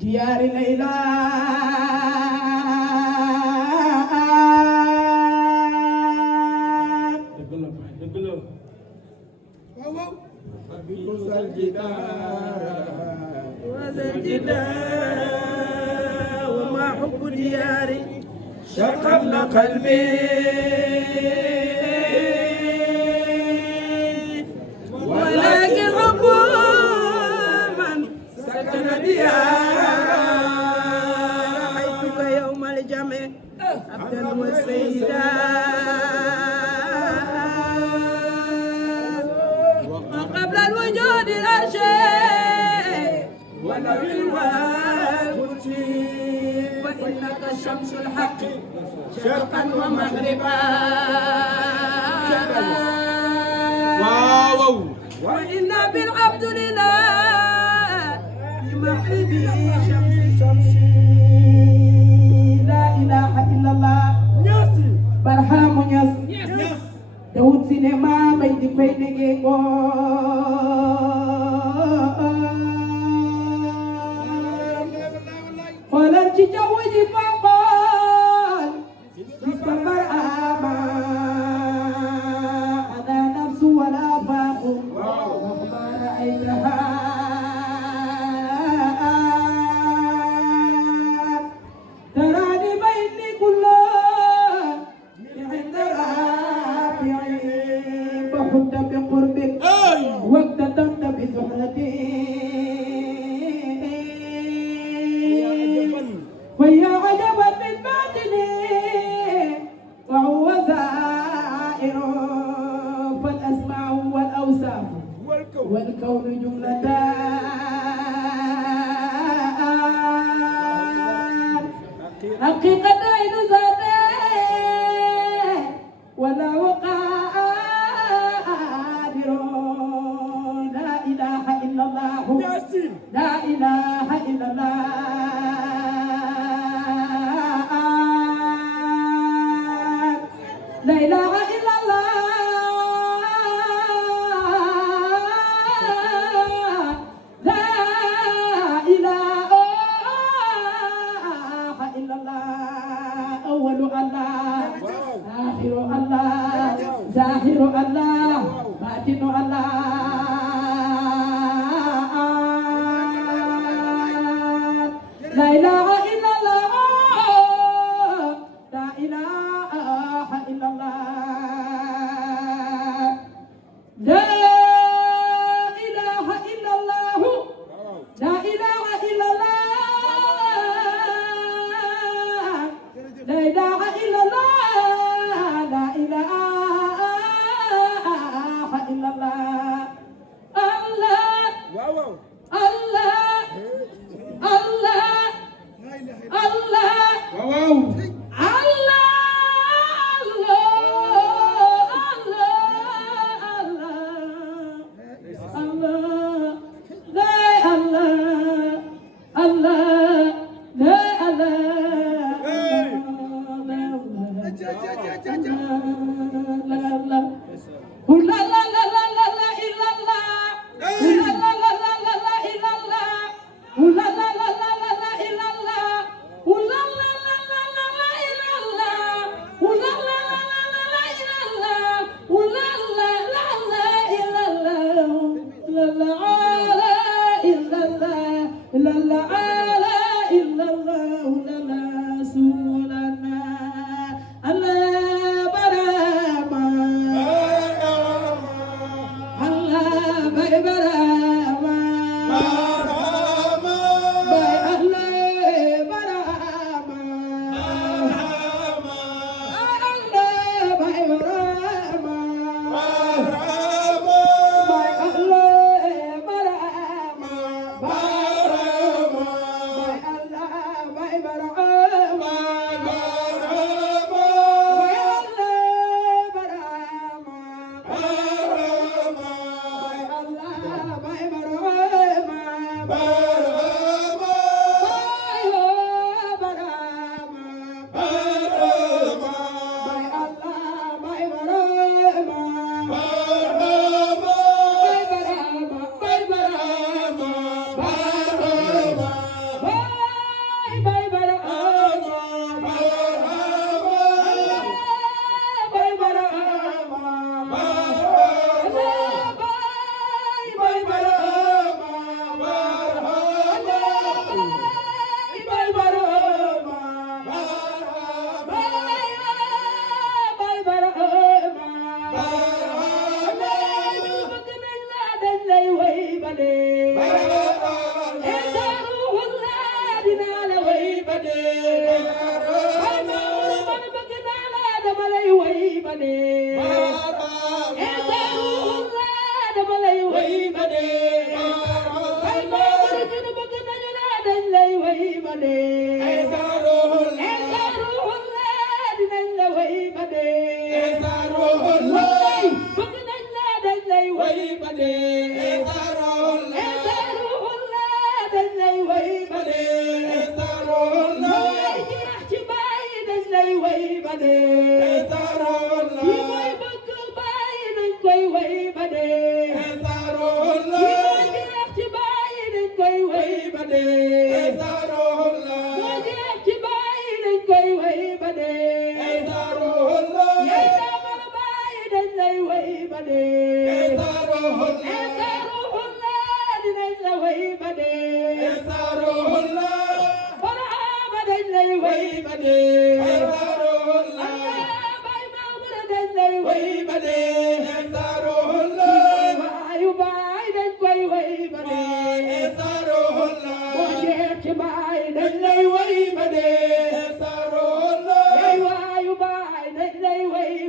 ديار ليلى وما حب دياري شغل قلبي ولكن حب من سكن دياري يوم الجمع عبدا وسيدا وقبل الوجود لا شيء ونبي والقدس فإنك شمس الحق شرقا ومغربا وإن بالعبد لله بمغربه شمسي لا إله إلا الله برهام يس داود سينما بيدي بينيكو قالت تجوزي فقال سفر أما أنا نفس ولا فاق وما رأيتها تراني بيني كلها عند وخدت بقربك واقتدمت بزهرتي ويا عجبا من باطني وهو زائر فالأسماع والأوصاف والكون جملتان حقيقة عين ذاته ولا وقادر لا إله إلا الله لا إله إلا الله لا إله إلا الله لا إله إلا الله أول الله آخر الله ظاهر الله باطن الله لا إله إلا الله لا إله إلا الله لا إله إلا الله لا إله إلا الله لا إله إلا الله لا إله إلا الله الله الله الله الله way,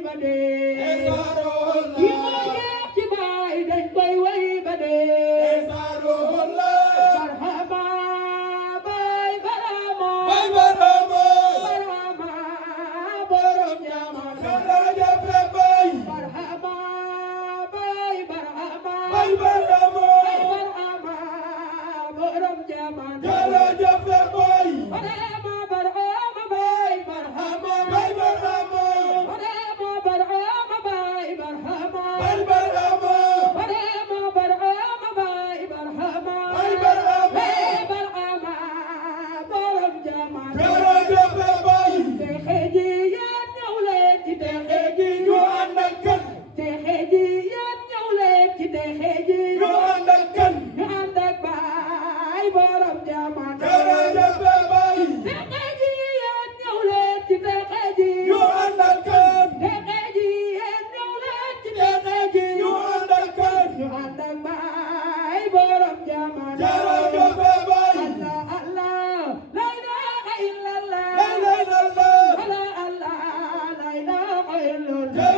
ba dee yi ma jeex ci baay dañ koy way ba dee barhama baay barhama barhama borom jamono barhama baay barhama barhama borom jamono barhama barhama baay barhama barhama barhama baay barhama barhama baay barhama barhama borom jamono texe ji yéen ñëw leen ci texe ji texe ji yéen ñëw leen ci texe ji ñu ànd ak baay borom jamono texe ji yéen ñëw leen ci texe ji texe ji yéen ñëw leen ci texe ji ñu ànd ak baay borom jamono Allah Allah la ilaha illallah Allah Allah la ilaha illallah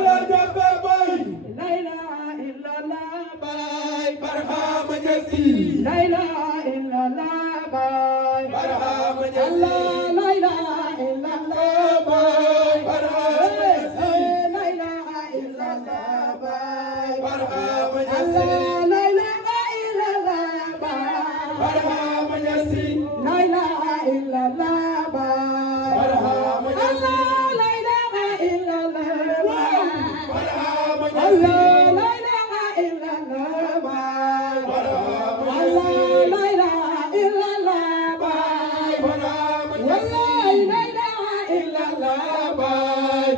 la ilaha illallah baay Barhama Ñasi la ilaha illallah baay Barhama Ñasi Allah la ilaha illallah baay la ilaha illallah baay Barhama Ñasi Allah la ilaha illallah baay Barhama Ñasi la ilaha illallah baay Barhama Ñasi Allah la ilaha illallah baay Barhama Ñasi Allah la ilaha illallah baay Barhama Allah Ñasi la ilaha illallah baay Barhama Ñasi wallahi la ilaha illallah baay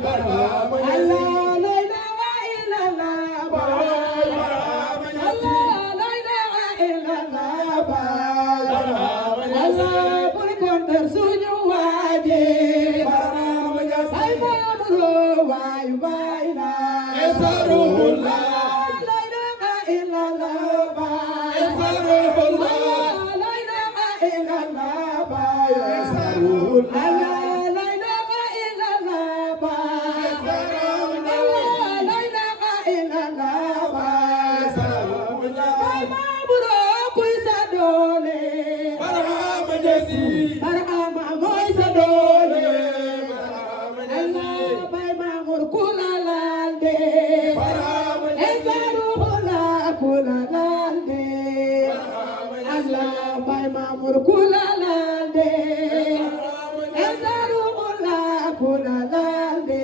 Barhama Ñasi Allah la ilaha illallah baay Barhama Ñasi Allah la ilaha illallah baay Barhama Ñasi Allah bul kontar suñu waaji Barhama Ñasi ay Mamadou waay waay la Esarullah la ilaha illallah baay Esarullah la ilaha illallah baay Esarullah Allah la ilaha illallah baay Allah la ilaha illallah baay baay Mamadou kuy sa doole Barhama Ñasi Barhama mooy sa doole Barhama Ñasi Allah baay Mamadou ku la laal de Barhama Ñasi Esarullah ku la laal de Allah baay Mamadou ku la laal de Esarullah ku la laal de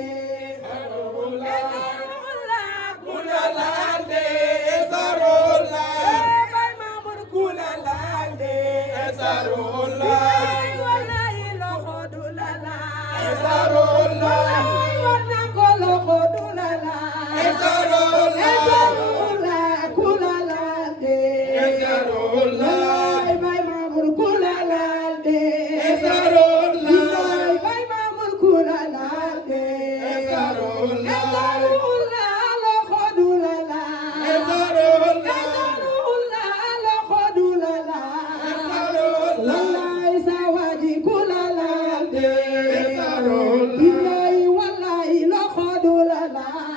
baay Mamadou ku la laal de ay wallahi loxo du la laal wallahi war na ko loxo du la laal Esarullah ku la laal de wallahi baay Mamadou ku la laal de wallahi baay Mamadou ku la laal de Esarullah loxo du la laal Esarullah loxo du la laal wallahi sa waji ku la laal de billahi wallahi loxo du la laal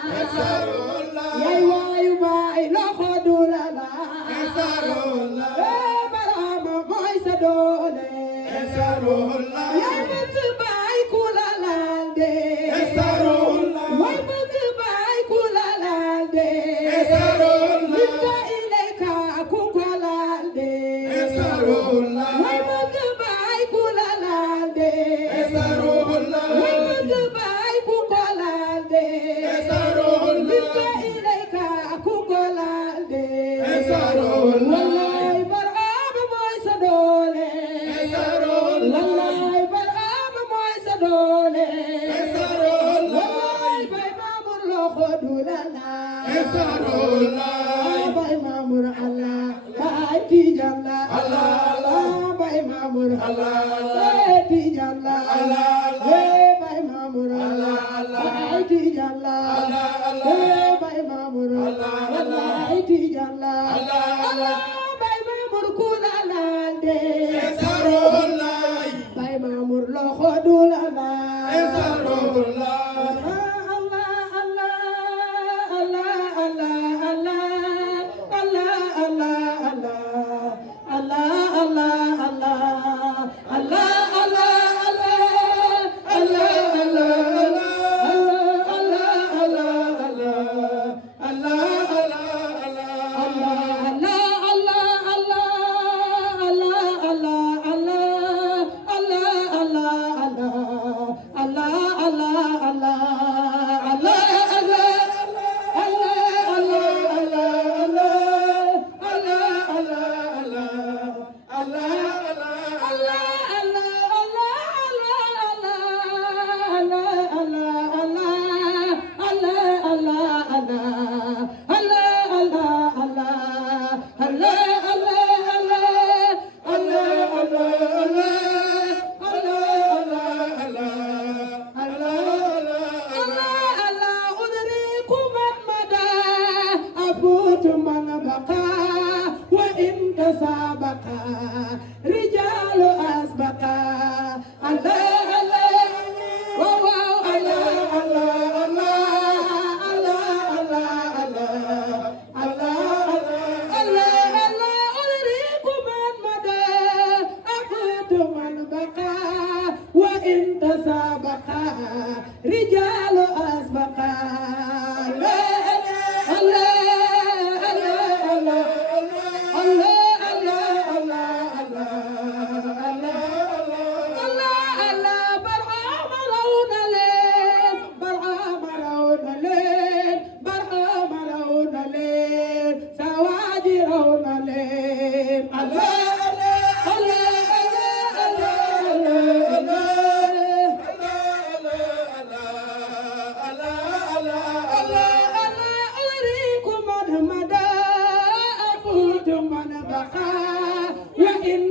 yaay waayu baay loxo du la laal Barhama mooy sa doole yaay bëgg baay ku la laal de waay bëgg baay ku la laal de minta ilayka ku ko laal de waay bëgg baay ku la laal de waay bëgg baay ku ko laal de minta ilayka ku ko laal de wallahi Barhama mooy sa doole wallahi Barhama mooy sa doole wallahi baay Mamour loxo du la laal baay Mamour Allah baay Tijaan la baay Mamour baay Tijaan la baay Mamour baay Tijaan la baay Mamour baay Tijaan la baay Mamour ku la laal de baay Mamour loxo du la laal Allah Allah أفوت من بقى وإن تسابقا رجال أسبقا الله الله واو الله الله الله الله الله الله الله الله أدريكم من مدى أفوت من بقى وإن تسابقا رجال أسبقا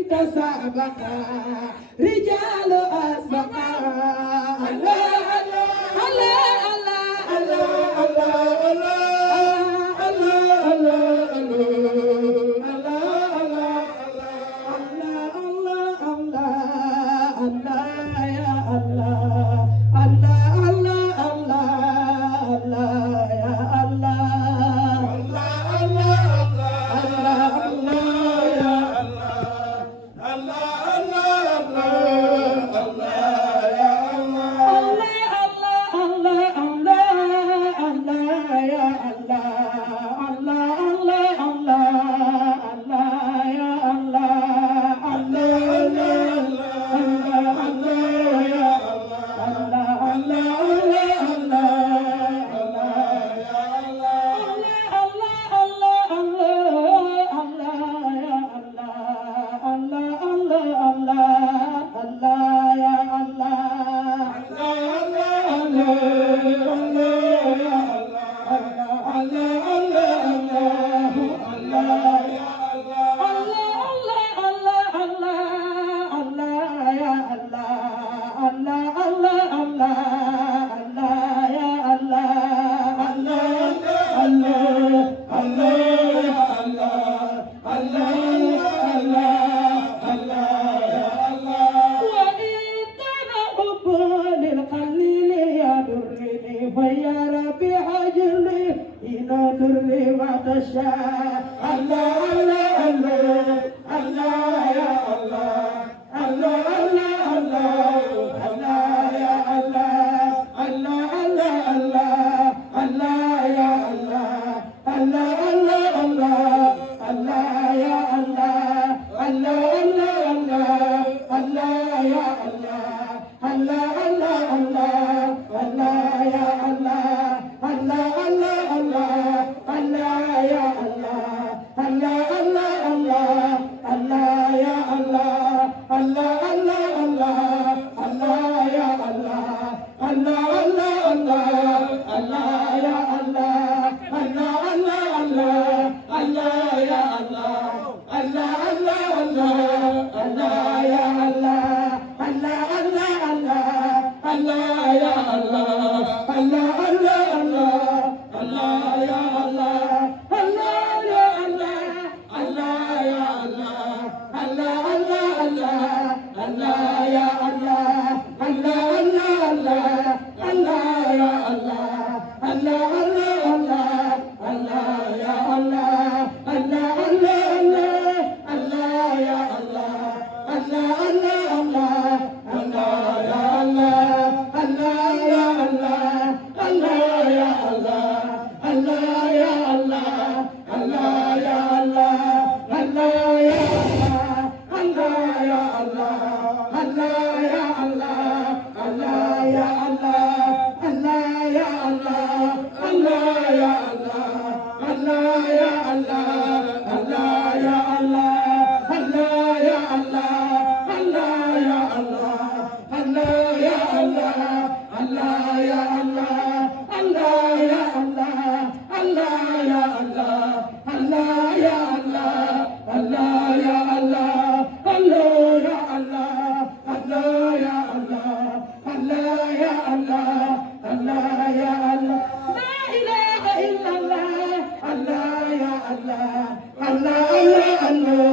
تسابقا رجال أسبقا الله الله الله الله الله الله Allah Allah Allah